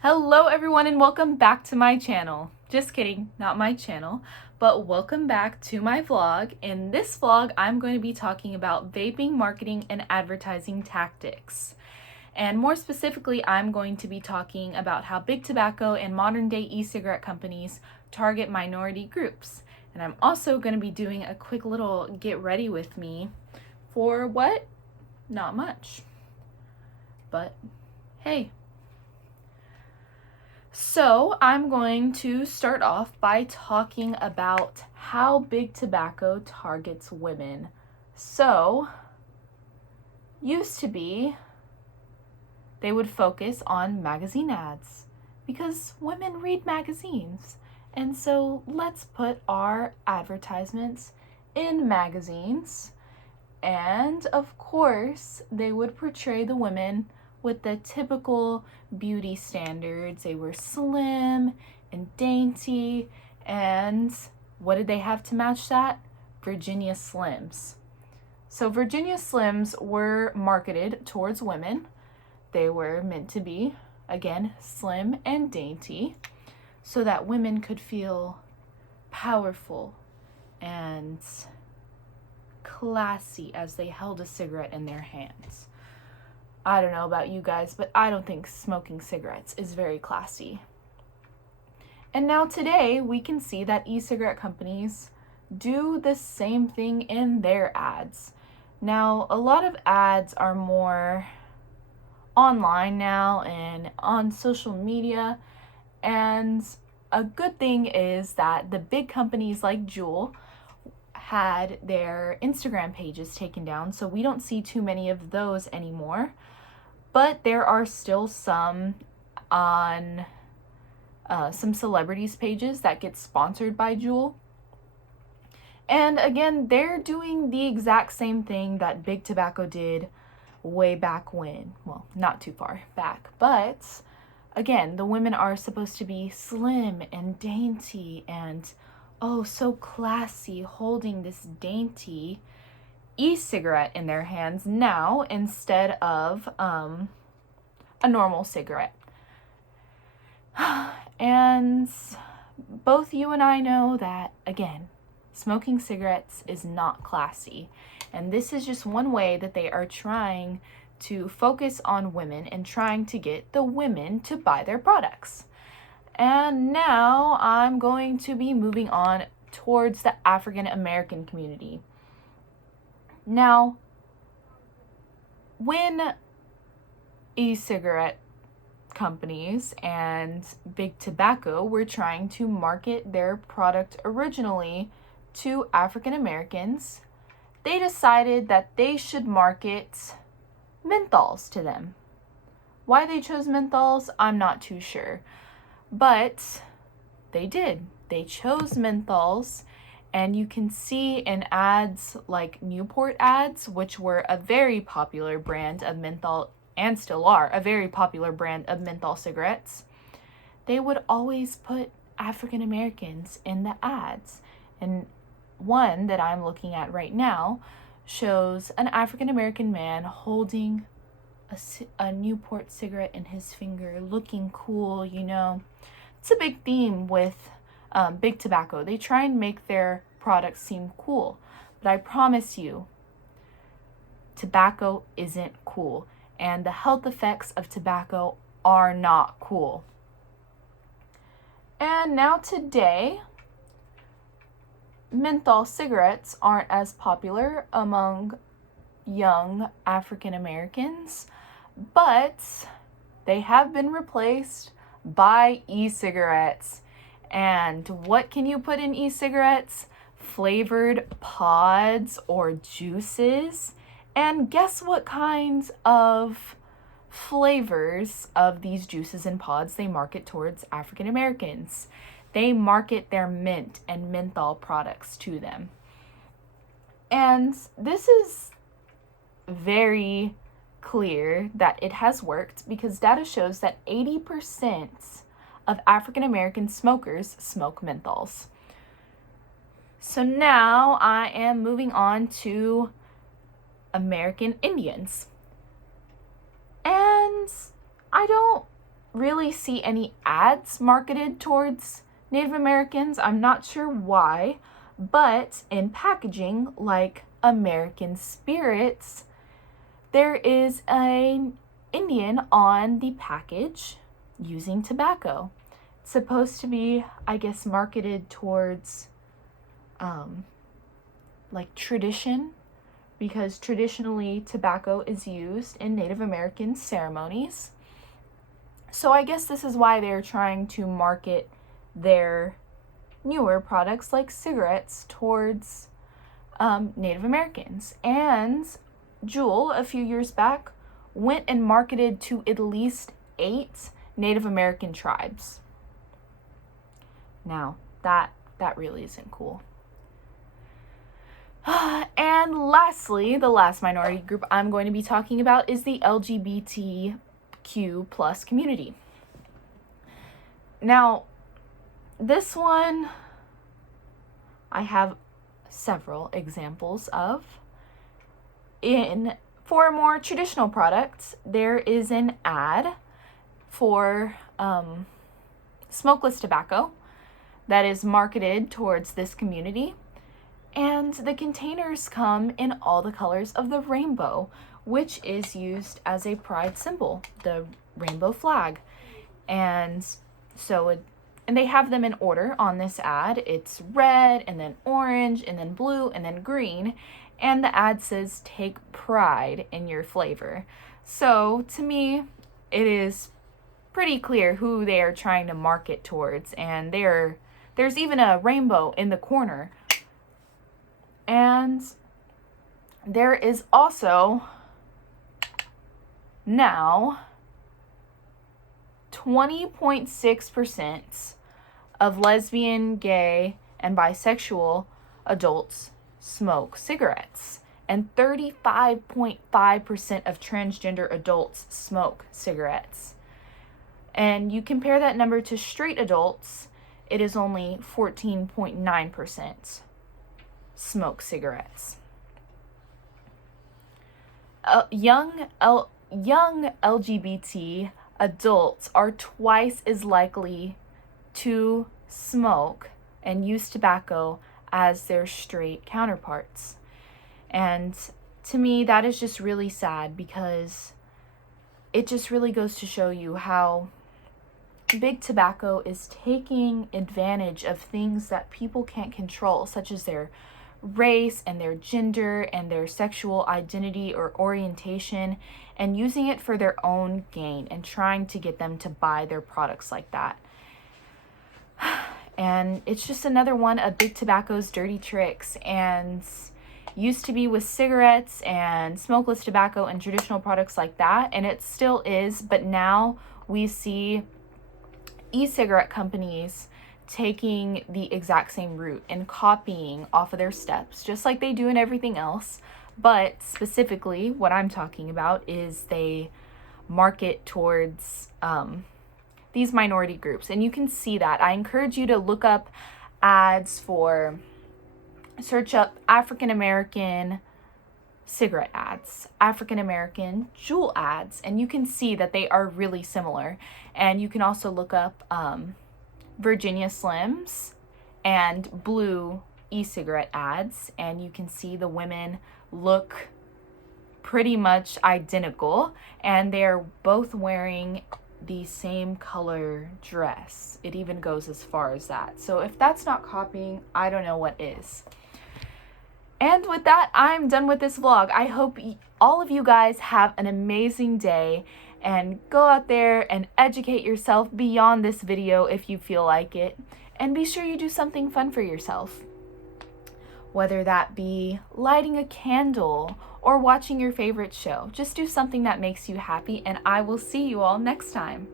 Hello everyone and welcome back to my channel. Just kidding, not my channel, but welcome back to my vlog. In this vlog, I'm going to be talking about vaping, marketing, and advertising tactics. And more specifically, I'm going to be talking about how big tobacco and modern day e-cigarette companies target minority groups. And I'm also going to be doing a quick little get ready with me for what? Not much. But hey. So I'm going to start off by talking about how big tobacco targets women. So, used to be, they would focus on magazine ads because women read magazines. And so let's put our advertisements in magazines. And of course, they would portray the women with the typical beauty standards. They were slim and dainty, and what did they have to match that? Virginia Slims. So Virginia Slims were marketed towards women. They were meant to be, again, slim and dainty, so that women could feel powerful and classy as they held a cigarette in their hands. I don't know about you guys, but I don't think smoking cigarettes is very classy. And now today, we can see that e-cigarette companies do the same thing in their ads. Now, a lot of ads are more online now and on social media, and a good thing is that the big companies like Juul had their Instagram pages taken down, so we don't see too many of those anymore. But there are still some on some celebrities' pages that get sponsored by Juul. And again, they're doing the exact same thing that Big Tobacco did way back when. Well, not too far back. But again, the women are supposed to be slim and dainty and oh, so classy, holding this dainty e-cigarette in their hands now instead of a normal cigarette. And both you and I know that, again, smoking cigarettes is not classy. And this is just one way that they are trying to focus on women and trying to get the women to buy their products. And now I'm going to be moving on towards the African American community. Now, when e-cigarette companies and big tobacco were trying to market their product originally to African Americans, they decided that they should market menthols to them. Why they chose menthols, I'm not too sure. But they did. They chose menthols. And you can see in ads like Newport ads, which were a very popular brand of menthol and still are a very popular brand of menthol cigarettes, they would always put African Americans in the ads. And one that I'm looking at right now shows an African American man holding a Newport cigarette in his finger, looking cool, you know. It's a big theme with Big Tobacco. They try and make their products seem cool, but I promise you, tobacco isn't cool, and the health effects of tobacco are not cool. And now today, menthol cigarettes aren't as popular among young African Americans, but they have been replaced by e-cigarettes. And what can you put in e-cigarettes? Flavored pods or juices. And guess what kinds of flavors of these juices and pods they market towards African Americans? They market their mint and menthol products to them. And this is very clear that it has worked because data shows that 80% of African American smokers smoke menthols. So now I am moving on to American Indians. And I don't really see any ads marketed towards Native Americans. I'm not sure why, but in packaging like American Spirits, there is an Indian on the package using tobacco. It's supposed to be, I guess, marketed towards like tradition, because traditionally tobacco is used in Native American ceremonies. So I guess this is why they're trying to market their newer products like cigarettes towards Native Americans. And Juul, a few years back, went and marketed to at least 8 Native American tribes. Now, that really isn't cool. And lastly, the last minority group I'm going to be talking about is the LGBTQ plus community. Now, this one I have several examples of. For more traditional products, there is an ad for smokeless tobacco that is marketed towards this community. And the containers come in all the colors of the rainbow, which is used as a pride symbol, the rainbow flag. And they have them in order on this ad. It's red, and then orange, and then blue, and then green. And the ad says, "Take pride in your flavor." So to me, it is pretty clear who they are trying to market towards. And there's even a rainbow in the corner. And there is also now 20.6% of lesbian, gay, and bisexual adults smoke cigarettes. And 35.5% of transgender adults smoke cigarettes. And you compare that number to straight adults, it is only 14.9%. smoke cigarettes. Young LGBT adults are twice as likely to smoke and use tobacco as their straight counterparts. And to me, that is just really sad, because it just really goes to show you how big tobacco is taking advantage of things that people can't control, such as their race and their gender and their sexual identity or orientation, and using it for their own gain and trying to get them to buy their products like that. And it's just another one of big tobacco's dirty tricks. And used to be with cigarettes and smokeless tobacco and traditional products like that, and it still is, but now we see e-cigarette companies taking the exact same route and copying off of their steps, just like they do in everything else. But specifically, what I'm talking about is they market towards these minority groups. And you can see that. I encourage you to look up ads search up African American cigarette ads, African American Juul ads, and you can see that they are really similar. And you can also look up Virginia Slims and blue e-cigarette ads, and you can see the women look pretty much identical, and they're both wearing the same color dress. It even goes as far as that. So if that's not copying, I don't know what is. And with that, I'm done with this vlog. I hope all of you guys have an amazing day, and go out there and educate yourself beyond this video if you feel like it. And be sure you do something fun for yourself. Whether that be lighting a candle or watching your favorite show. Just do something that makes you happy, and I will see you all next time.